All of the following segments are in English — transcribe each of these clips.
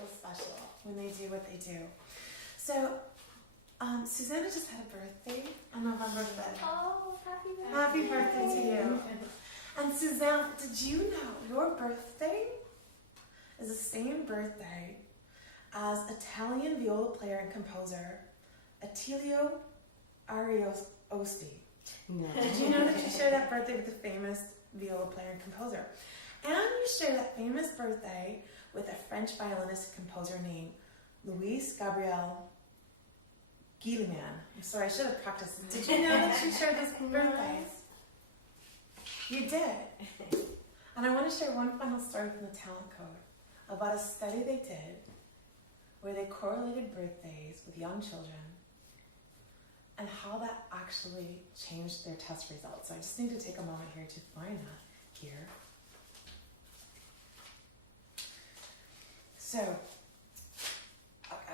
feels special when they do what they do. So, Susanna just had a birthday on November 5th. Oh, happy birthday. Happy birthday to you. And Suzanne, did you know your birthday is the same birthday as Italian viola player and composer Attilio Ariosti? No. Did you know that you share that birthday with the famous viola player and composer? And you share that famous birthday with a French violinist and composer named Louis Gabriel Guillemin. I'm sorry, I should have practiced. Did you know that you shared those birthdays? You did. And I want to share one final story from the Talent Code about a study they did where they correlated birthdays with young children and how that actually changed their test results. So I just need to take a moment here to find that here. So,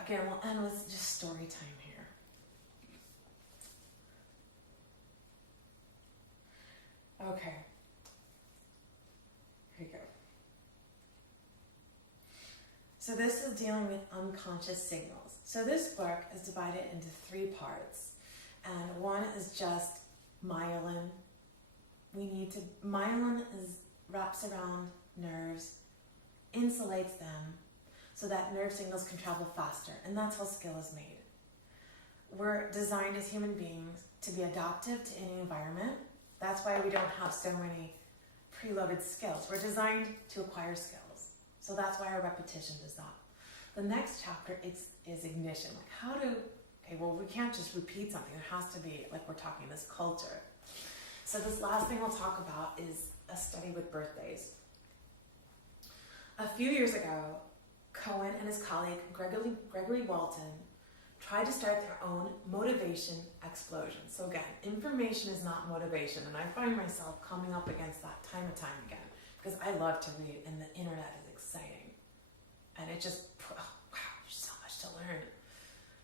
again, we'll end with just story time here. Okay. Here you go. So this is dealing with unconscious signals. So this book is divided into 3 parts. And one is just myelin. Myelin wraps around nerves, insulates them, so that nerve signals can travel faster. And that's how skill is made. We're designed as human beings to be adaptive to any environment. That's why we don't have so many preloaded skills. We're designed to acquire skills. So that's why our repetition does that. The next chapter is ignition. We can't just repeat something. There has to be, like we're talking, this culture. So this last thing we'll talk about is a study with birthdays. A few years ago, Cohen and his colleague Gregory Walton tried to start their own motivation explosion. So again, information is not motivation, and I find myself coming up against that time and time again because I love to read, and the internet is exciting, and it just wow, there's so much to learn.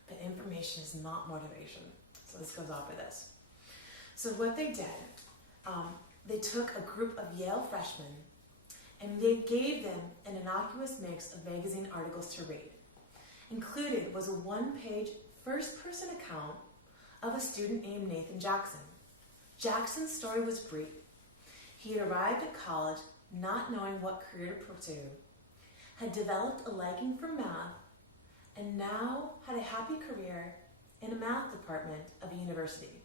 But information is not motivation. So this goes off with this. So what they did, they took a group of Yale freshmen and they gave them an innocuous mix of magazine articles to read. Included was a 1-page first-person account of a student named Nathan Jackson. Jackson's story was brief. He had arrived at college not knowing what career to pursue, had developed a liking for math, and now had a happy career in a math department of a university.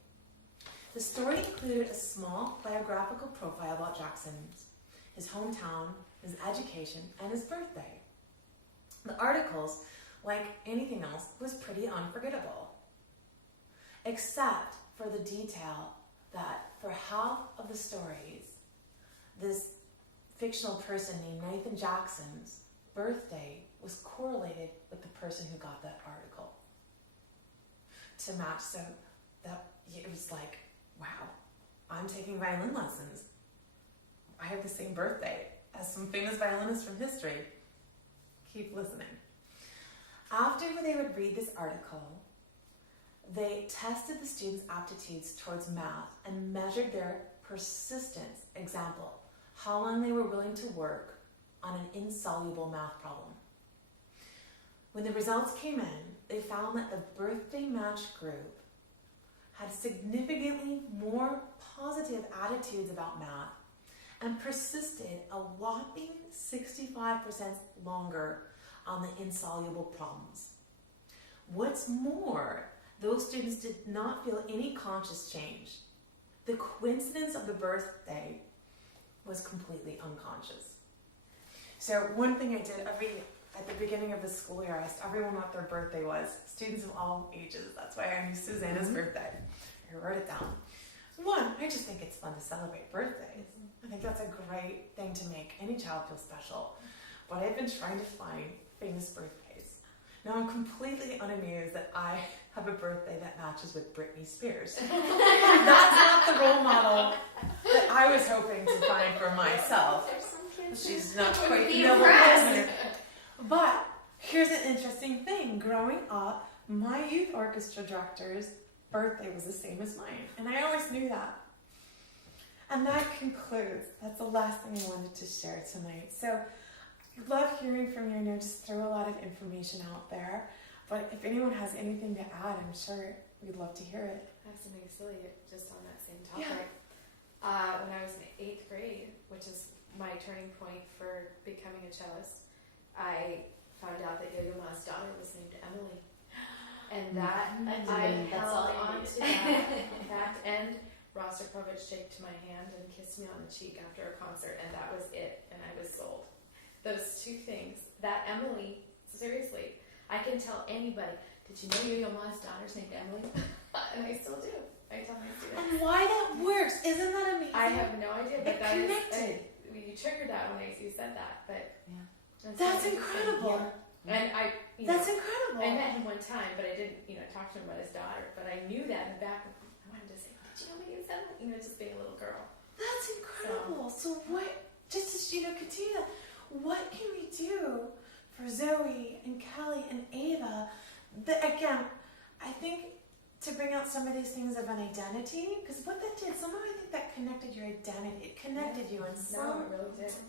The story included a small biographical profile about Jackson, his hometown, his education, and his birthday. The articles, like anything else, was pretty unforgettable, except for the detail that for half of the stories, this fictional person named Nathan Jackson's birthday was correlated with the person who got that article to match. So that it was like, wow, I'm taking violin lessons. I have the same birthday as some famous violinists from history. Keep listening. After they would read this article, they tested the students' aptitudes towards math and measured their persistence. Example, how long they were willing to work on an insoluble math problem. When the results came in, they found that the birthday match group had significantly more positive attitudes about math and persisted a whopping 65% longer on the insoluble problems. What's more, those students did not feel any conscious change. The coincidence of the birthday was completely unconscious. So one thing I did at the beginning of the school year, I asked everyone what their birthday was, students of all ages. That's why I knew Susanna's birthday. I wrote it down. One, I just think it's fun to celebrate birthdays. I think that's a great thing to make any child feel special. But I've been trying to find famous birthdays. Now I'm completely unamused that I have a birthday that matches with Britney Spears. That's not the role model that I was hoping to find for myself. She's not quite the noble person. But here's an interesting thing. Growing up, my youth orchestra director's birthday was the same as mine. And I always knew that. And that concludes. That's the last thing I wanted to share tonight. So love hearing from you. I know just throw a lot of information out there, but if anyone has anything to add, I'm sure we'd love to hear it. I have something silly just on that same topic. Yeah. When I was in 8th grade, which is my turning point for becoming a cellist, I found out that Yo-Yo Ma's daughter was named Emily. And that, I held on to that and Rostropovich shaked my hand and kissed me on the cheek after a concert, and that was it, and I was sold. Those two things. That Emily, seriously, I can tell anybody, did you know Yo-Yo Ma's daughter's named Emily? And I still do. I tell my students. And why that works, isn't that amazing? I have no idea, but that connected. You triggered that when you said that, but that's incredible. And that's incredible. I met him one time, but I didn't, talk to him about his daughter. But I knew that in the back of me. I wanted to say, did you know me? Just being a little girl. That's incredible. So what? Just to continue that. What can we do for Zoe and Kelly and Ava? Again, I think to bring out some of these things of an identity, because what that did, somehow I think that connected your identity. It connected you on some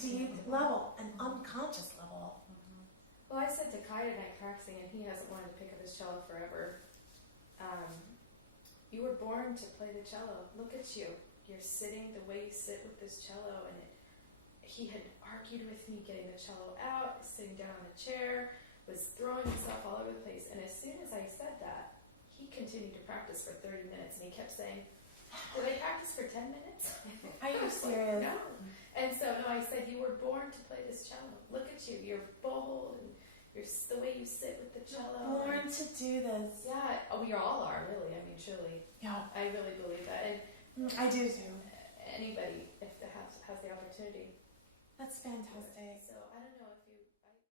deep level, an unconscious level. Well, I said to Kai tonight practicing, and he hasn't wanted to pick up his cello forever. You were born to play the cello. Look at you. You're sitting the way you sit with this cello, and he had argued with me getting the cello out, sitting down on the chair, was throwing himself all over the place. And as soon as I said that, he continued to practice for 30 minutes, and he kept saying, did I practice for 10 minutes? Are you serious? No. And so, I said, you were born to play this cello. Look at you. You're bold, and you're the way you sit with the cello. Born to do this. Yeah. We all are, really. Truly. Yeah. I really believe that. And I do too. Anybody, if they has the opportunity. That's fantastic.